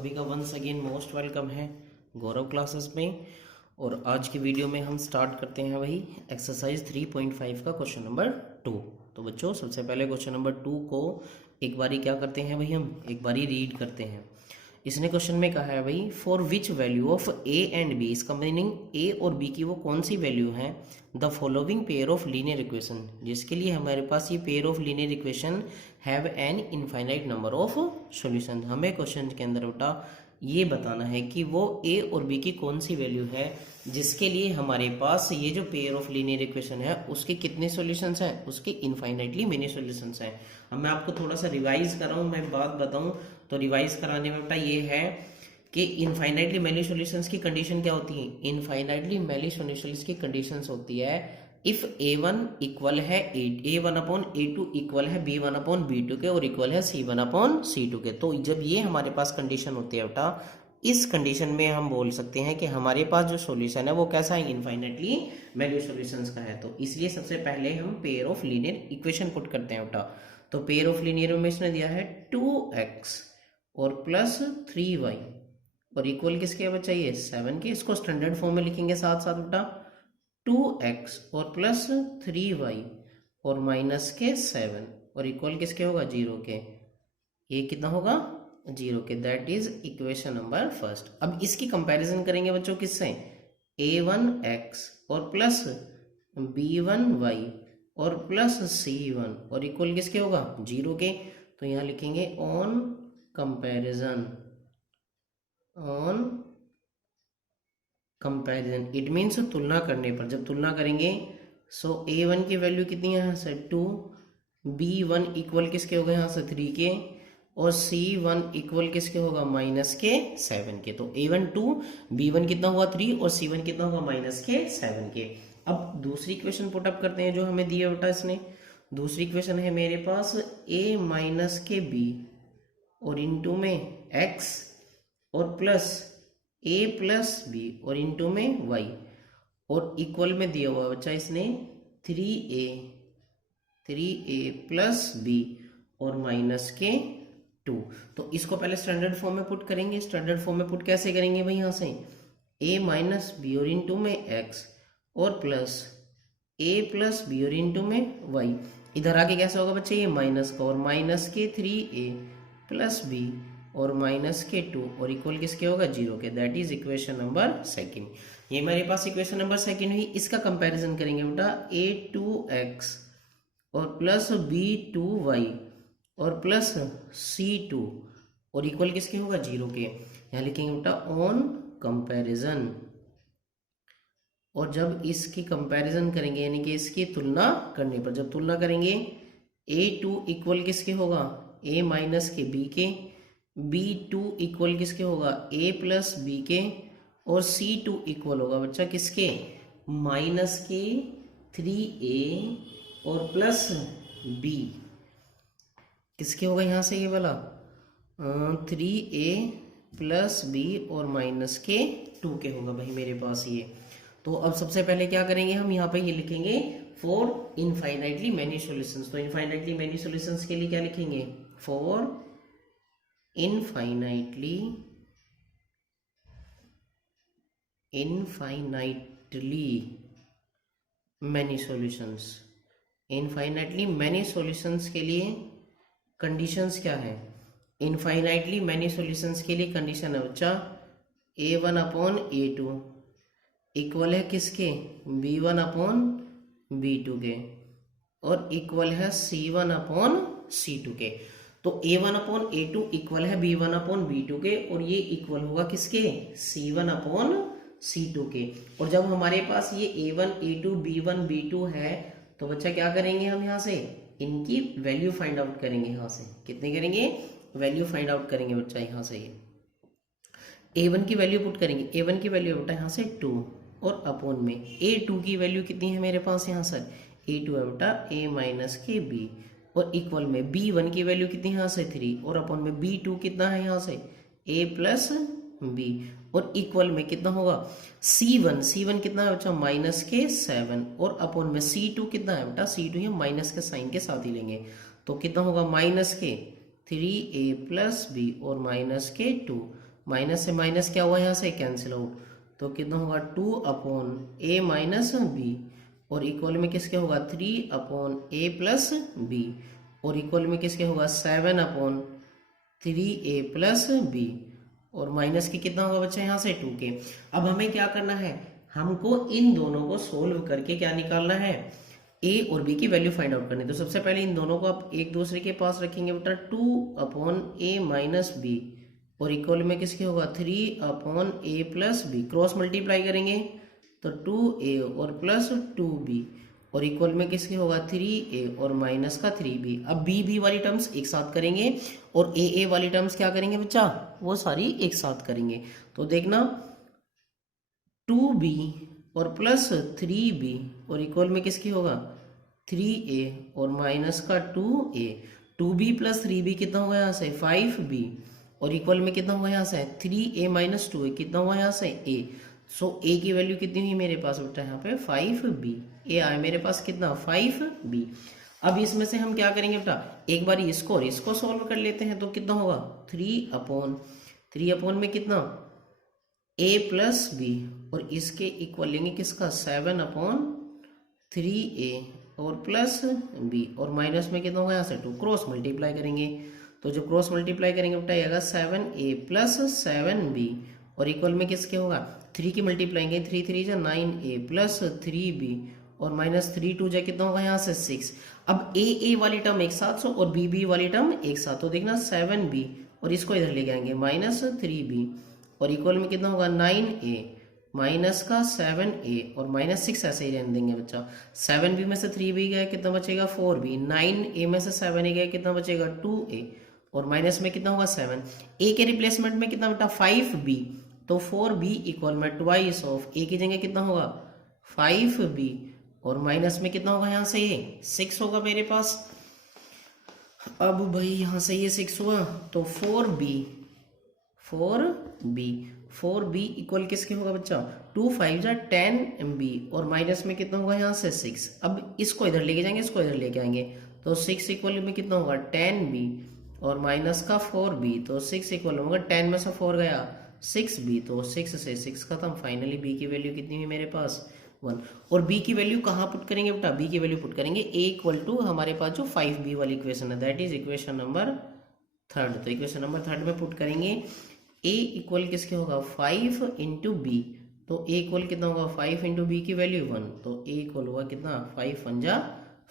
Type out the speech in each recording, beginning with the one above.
सभी का once again most welcome है गौरव क्लासेस में। और आज की वीडियो में हम स्टार्ट करते हैं वही एक्सरसाइज 3.5 का क्वेश्चन नंबर 2। तो बच्चों सबसे पहले क्वेश्चन नंबर 2 को एक बारी क्या करते हैं भाई, हम एक बारी रीड करते हैं। इसने क्वेश्चन में कहा है भाई for which value of A and B, इसका मीनिंग ए और बी की वो कौन सी वैल्यू है the following pair of linear equation, जिसके लिए हमारे पास ये pair of linear equation have an infinite number of solution. हमें क्वेश्चन के अंदर उल्टा ये बताना है कि वो ए और बी की कौन सी वैल्यू है जिसके लिए हमारे पास ये जो पेयर ऑफ लीनियर इक्वेशन है उसके कितने सॉल्यूशंस हैं, उसके इनफाइनाइटली मेनी सॉल्यूशंस हैं। अब मैं आपको थोड़ा सा रिवाइज कर रहा हूँ, मैं बात बताऊँ तो रिवाइज कराने में बेटा ये है कि इनफाइनाइटली मेनी सॉल्यूशंस की कंडीशन क्या होती है। इनफाइनाइटली मेनी सॉल्यूशंस की कंडीशंस होती है इफ a1 इक्वल है a1 अपॉन a2 इक्वल है b1 अपॉन b2 के और इक्वल है c1 अपॉन c2 के। तो जब ये हमारे पास कंडीशन होती है बेटा, इस कंडीशन में हम बोल सकते हैं कि हमारे पास जो सॉल्यूशन है वो कैसा है, इनफाइनाइटली मेनी सॉल्यूशंस का है। तो इसलिए सबसे पहले हम pair of linear equation put करते हैं बेटा। तो पेयर ऑफ लीनियर में इसने दिया है 2x और प्लस 3y और इक्वल किसके बच्चा ये 7 के। इसको स्टैंडर्ड फॉर्म में लिखेंगे साथ साथ बेटा 2x और प्लस 3y और माइनस के 7 और इक्वल किसके होगा 0 के। ये कितना होगा 0 के, that is equation number first. अब इसकी कंपैरिजन करेंगे बच्चों किससे, a1x और प्लस b1y और प्लस c1 और इक्वल किसके होगा 0 के। तो यहाँ लिखेंगे on comparison, on comparison it means तुलना करने पर। जब तुलना करेंगे सो a1 की वैल्यू कितनी है यहाँ से 2, b1 इक्वल किसके होगा यहाँ से 3 के और c1 इक्वल किसके होगा माइनस के 7 के। तो a1 2, b1 कितना हुआ 3 और c1 कितना होगा माइनस के 7 के। अब दूसरी इक्वेशन पुट अप करते हैं जो हमें दिया बेटा इसने। दूसरी इक्वेशन है मेरे पास a माइनस के b और इंटू में x और प्लस a प्लस बी और इंटू में y और इक्वल में दिया हुआ बच्चा इसने 3a प्लस बी और माइनस के 2। तो इसको पहले स्टैंडर्ड फॉर्म में पुट करेंगे। स्टैंडर्ड फॉर्म में पुट कैसे करेंगे भाई, यहाँ से a माइनस बी और इंटू में x और प्लस a प्लस बी और इंटू में y। इधर आके कैसे होगा बच्चे ये माइनस का और माइनस के 3a प्लस बी और माइनस के 2 और इक्वल किसके होगा 0 के, that is equation number second. ये मेरे पास इक्वेशन नंबर सेकंड हुई। इसका कंपैरिजन करेंगे बेटा a2x और प्लस b2y और प्लस c2 और इक्वल किसके होगा 0 के। यहाँ लिखेंगे बेटा ऑन कंपैरिजन। और जब इसकी कंपैरिजन करेंगे यानी कि इसकी तुलना करने पर, जब तुलना करेंगे a2 इक्वल किसके होगा a माइनस के b के, b2 इक्वल किसके होगा a प्लस बी के और c2 इक्वल होगा बच्चा किसके माइनस के 3a और प्लस b। किसके होगा यहाँ से ये वाला 3a प्लस b और माइनस के 2 के होगा भाई मेरे पास ये। तो अब सबसे पहले क्या करेंगे हम यहाँ पे ये लिखेंगे फॉर इनफाइनाइटली मेनी सॉल्यूशंस। तो इनफाइनाइटली मेनी सॉल्यूशंस के लिए क्या लिखेंगे, for infinitely many solutions. Infinitely many solutions के लिए कंडीशंस क्या है, इनफाइनाइटली मैनी सॉल्यूशंस के लिए कंडीशन है बच्चा a1 अपॉन a2 इक्वल है किसके b1 अपॉन b2 के और इक्वल है c1 अपॉन c2 के। तो a1 अपॉन a2 इक्वल है b1 अपॉन b2 के और ये इक्वल होगा किसके c1 अपॉन c2 के। और जब हमारे पास ये a1 a2 b1 b2 है तो बच्चा क्या करेंगे हम यहाँ से इनकी वैल्यू फाइंड आउट करेंगे। यहाँ से कितने करेंगे वैल्यू फाइंड आउट करेंगे बच्चा। यहाँ से ये a1 की वैल्यू पुट करेंगे, a1 की वैल्यू बेटा यहाँ से 2 और अपॉन में a2 की वैल्यू कितनी है मेरे पास यहाँ सर a2 है बेटा a माइनस के b और इक्वल में b1 की वैल्यू कितनी है यहाँ से 3 और अपॉन में b2 कितना है यहाँ से a प्लस b और इक्वल में कितना होगा c1 कितना है बच्चा माइनस के 7 और अपॉन में c2 कितना है बेटा c2 ये माइनस के साइन के साथ ही लेंगे तो कितना होगा माइनस के 3a प्लस बी और माइनस के 2 माइनस से माइनस क्या हुआ यहाँ से कैंसिल आउट, तो कितना होगा 2/a माइनस बी, और इक्वल में किसके होगा 3/a प्लस बी, और इक्वल में किसके होगा 7/3a प्लस बी, और माइनस की कितना होगा बच्चा यहाँ से 2k। अब हमें क्या करना है, हमको इन दोनों को सोल्व करके क्या निकालना है, a और b की वैल्यू फाइंड आउट करनी है। तो सबसे पहले इन दोनों को आप एक दूसरे के पास रखेंगे बेटा, 2/a माइनस बी, और इक्वल में किसके होगा 3/a plus B, cross multiply करेंगे तो 2a और प्लस 2b, और इक्वल में किसके होगा 3a और माइनस का 3b। अब b वाली टर्म्स एक साथ करेंगे और a वाली टर्म्स क्या करेंगे बच्चा, वो सारी एक साथ करेंगे। तो देखना 2b और प्लस 3b, और इक्वल में किसकी होगा 3a और माइनस का 2a, 2b प्लस 3b कितना हुआ यहाँ से 5b, और इक्वल में कितना हुआ यहाँ से 3a माइनस 2a, कितना हुआ यहाँ से a। सो a की वैल्यू कितनी हुई मेरे पास बेटा यहाँ पे 5b, a आया मेरे पास कितना 5b। अब इसमें से हम क्या करेंगे बेटा, एक बार इसको और इसको सॉल्व कर लेते हैं, तो कितना होगा 3/3 में कितना a प्लस बी, और इसके इक्वल लेंगे किसका 7/3a और प्लस बी, और माइनस में कितना होगा यहाँ से 2, क्रॉस मल्टीप्लाई करेंगे। तो जो क्रॉस मल्टीप्लाई करेंगे बेटा आएगा 7a प्लस 7b, और इक्वल में किसके होगा 3 की मल्टीप्लाई करेंगे, 3 3 जा 9a प्लस 3b, और माइनस 3 2 जा कितना होगा यहाँ से 6। अब a वाली टर्म एक साथ और b वाली टर्म एक साथ, तो देखना 7b और इसको इधर ले जाएंगे माइनस 3b, और इक्वल में कितना होगा 9a माइनस का 7a और माइनस 6, ऐसे ही रहने देंगे बच्चा। 7b में से 3b गया कितना बचेगा 4b, 9a में से 7a गया कितना बचेगा 2a, और माइनस में कितना होगा 7, a के रिप्लेसमेंट में कितना बेटा 5b, तो 4b इक्वल में ट्वाइस ऑफ a की जगह कितना होगा 5b, और माइनस में कितना होगा यहाँ से ये 6 होगा मेरे पास। अब भाई यहाँ से ये 6 हुआ, तो 4b इक्वल किसके होगा बच्चा 2 5 जा 10b, और माइनस में कितना होगा यहाँ से 6। अब इसको इधर लेके जाएंगे, इसको इधर लेके आएंगे, तो 6 इक्वल में कितना होगा 10b और माइनस का 4b, तो 6 इक्वल होगा 10 में से 4 गया 6b, तो 6 से 6 खत्म। फाइनली b की वैल्यू कितनी हुई मेरे पास 1। और b की वैल्यू कहाँ पुट करेंगे बेटा, b की वैल्यू पुट करेंगे a इक्वल टू हमारे पास जो 5b वाली इक्वेशन है, दैट इज इक्वेशन नंबर 3। तो इक्वेशन नंबर 3 में पुट करेंगे a इक्वल किसके होगा 5 इंटू बी, तो a इक्वल कितना होगा 5 इंटू बी की वैल्यू 1, तो a इक्वल हुआ कितना 5 1 जा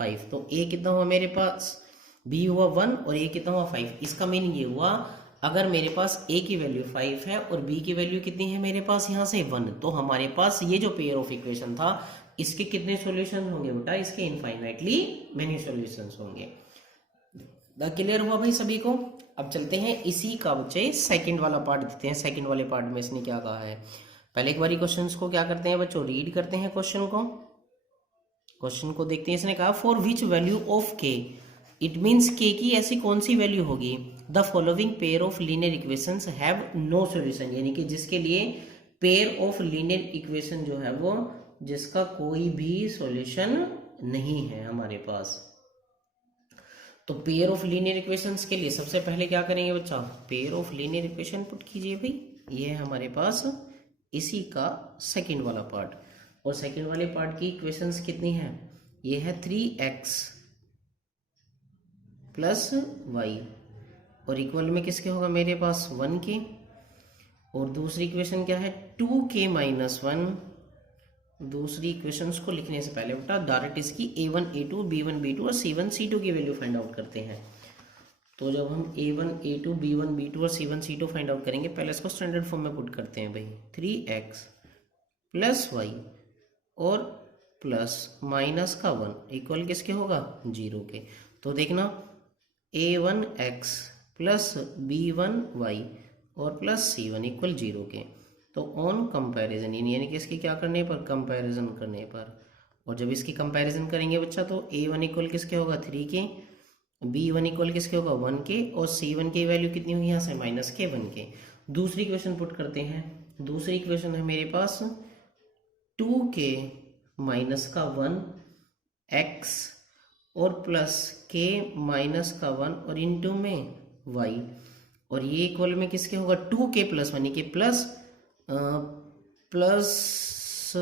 5, तो a कितना हुआ मेरे पास b हुआ 1 और a कितना हुआ 5। इसका मीनिंग ये हुआ अगर मेरे पास a की वैल्यू 5 है और b की वैल्यू कितनी है मेरे पास यहाँ से 1, तो हमारे पास ये जो पेयर ऑफ इक्वेशन था इसके कितने सॉल्यूशन होंगे बेटा, इसके इनफाइनाइटली मेनी सॉल्यूशंस होंगे। क्लियर हुआ भाई सभी को। अब चलते हैं इसी का बच्चे सेकंड वाला पार्ट देते हैं। सेकंड वाले पार्ट में इसने क्या कहा है, पहले एक बार क्वेश्चंस को क्या करते हैं बच्चों रीड करते हैं, क्वेश्चन को देखते हैं। इसने कहा for which value of k, it means k की ऐसी कौन सी वैल्यू होगी the following pair of linear equations have no solution, यानी कि जिसके लिए पेयर ऑफ लीनियर इक्वेशन जो है वो जिसका कोई भी सॉल्यूशन नहीं है हमारे पास। तो पेयर ऑफ लीनियर इक्वेशंस के लिए सबसे पहले क्या करेंगे बच्चा, pair of linear equation put कीजिए भाई। ये है हमारे पास इसी का सेकंड वाला पार्ट, और सेकंड वाले पार्ट की इक्वेशंस कितनी है, ये है 3x प्लस वाई, और इक्वल में किसके होगा मेरे पास 1 के, और दूसरी इक्वेशन क्या है 2k माइनस 1। दूसरी इक्वेशंस को लिखने से पहले बेटा डायरेक्ट इसकी a1 a2 b1 b2 और c1 c2 की वैल्यू फाइंड आउट करते हैं। तो जब हम a1 a2 b1 b2 और c1 c2 फाइंड आउट करेंगे, पहले इसको स्टैंडर्ड फॉर्म में पुट करते हैं भाई, 3x प्लस वाई और प्लस माइनस का 1 इक्वल किसके होगा 0 के। तो देखना a1x प्लस b1y और प्लस c1 इक्वल 0 के। तो ऑन कंपैरिजन यानी कि इसकी क्या करने पर कंपैरिजन करने पर, और जब इसकी कंपैरिजन करेंगे बच्चा तो a1 इक्वल किसके होगा 3 के, b1 इक्वल किसके होगा 1 के, और c1 की वैल्यू कितनी होगी यहाँ से माइनस के 1 के। दूसरी इक्वेशन पुट करते हैं। दूसरी इक्वेशन है मेरे पास 2k माइनस का 1 x और प्लस k माइनस का 1 और इंटू में y, और ये इक्वल में किसके होगा 2k प्लस 1, के प्लस प्लस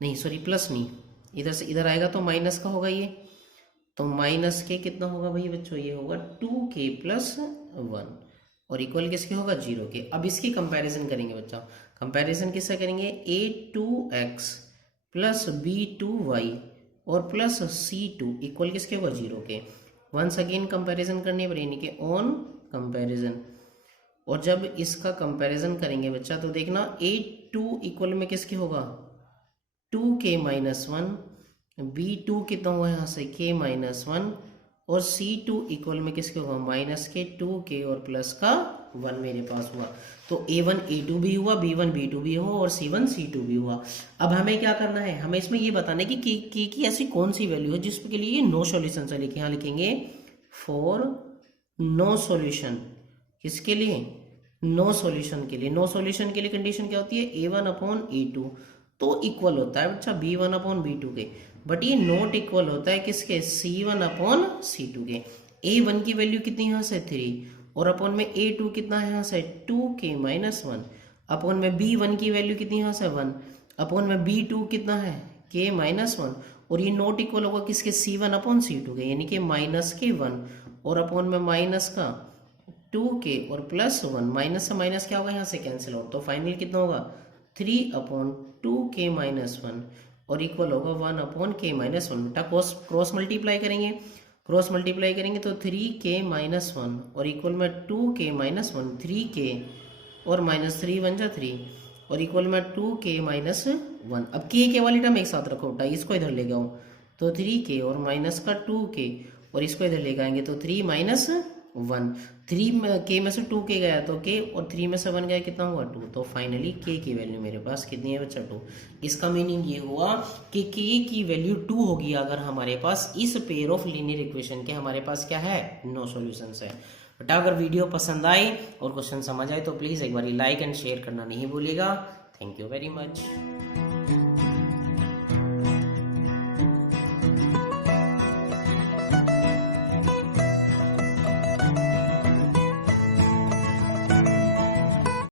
नहीं सॉरी प्लस नहीं, इधर से इधर आएगा तो माइनस का होगा ये, तो माइनस के कितना होगा भाई बच्चों, ये होगा 2k प्लस 1 और इक्वल किसके होगा 0 के। अब इसकी कंपैरिजन करेंगे बच्चा, कंपैरिजन किससे करेंगे, a2x प्लस b2y और प्लस c2 इक्वल किसके होगा 0 के। वंस अगेन कंपैरिजन करनी पड़ेगी, यानी कि ऑन कंपैरिजन। और जब इसका कंपैरिजन करेंगे बच्चा तो देखना a2 इक्वल में किसके होगा 2k माइनस 1, b2 कितना हुआ यहाँ से k माइनस 1 और c2 इक्वल में किसके होगा माइनस के 2k और प्लस का 1 मेरे पास हुआ। तो a1 a2 भी हुआ, b1 b2 भी हुआ और c1 c2 भी हुआ। अब हमें क्या करना है, हमें इसमें ये बताना है कि k की ऐसी कौन सी वैल्यू है जिसके लिए ये नो सॉल्यूशन से लिखे, यहाँ लिखेंगे फॉर नो सॉल्यूशन, किसके लिए नो सॉल्यूशन के लिए। नो सॉल्यूशन के लिए कंडीशन क्या होती है a1 अपॉन a2 तो इक्वल होता है बच्चा b1 अपॉन b2 के, बट ये नॉट इक्वल होता है किसके c1 अपॉन c2 के। a1 की वैल्यू कितनी यहाँ से 3 और अपॉन में a2 कितना है यहाँ से 2k माइनस 1, अपॉन में b1 की वैल्यू कितनी यहाँ से 1, अपॉन में b2 कितना है k माइनस 1 और ये नॉट इक्वल होगा किसके c1 अपॉन c2 के, यानी कि माइनस के 1 और अपॉन में माइनस का 2k और प्लस 1, माइनस से माइनस क्या होगा यहाँ से कैंसिल आउट, तो फाइनल कितना होगा 3 अपॉन 2k माइनस 1 और इक्वल होगा 1 अपॉन k माइनस 1। बेटा क्रॉस मल्टीप्लाई करेंगे, क्रॉस मल्टीप्लाई करेंगे तो 3k माइनस 1 और इक्वल में 2k माइनस 1, 3k और माइनस 3 बन जा 3 और इक्वल में 2k माइनस 1। अब k वाली टर्म एक साथ रखो बेटा, इसको इधर ले जाओ तो 3k और माइनस का 2k और इसको इधर ले आएंगे तो 3 माइनस 1, 3k में से 2k गया तो k और 3 में से 1 गया कितना हुआ 2, तो फाइनली k की वैल्यू मेरे पास कितनी है बच्चा 2। इसका मीनिंग ये हुआ कि k की वैल्यू 2 होगी अगर हमारे पास इस पेयर ऑफ लीनियर इक्वेशन के हमारे पास क्या है नो सॉल्यूशन है। बेटा अगर वीडियो पसंद आए और क्वेश्चन समझ आए तो प्लीज़ एक बार लाइक एंड शेयर करना नहीं भूलिएगा। Thank you very much.